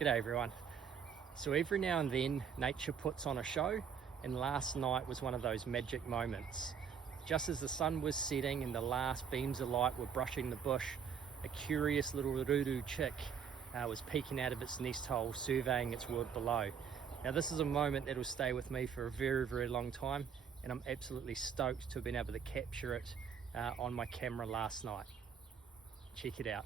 G'day everyone. So every now and then nature puts on a show, and last night was one of those magic moments. Just as the sun was setting and the last beams of light were brushing the bush, a curious little ruru chick was peeking out of its nest hole, surveying its world below. Now this is a moment that will stay with me for a very long time, and I'm absolutely stoked to have been able to capture it on my camera last night. Check it out.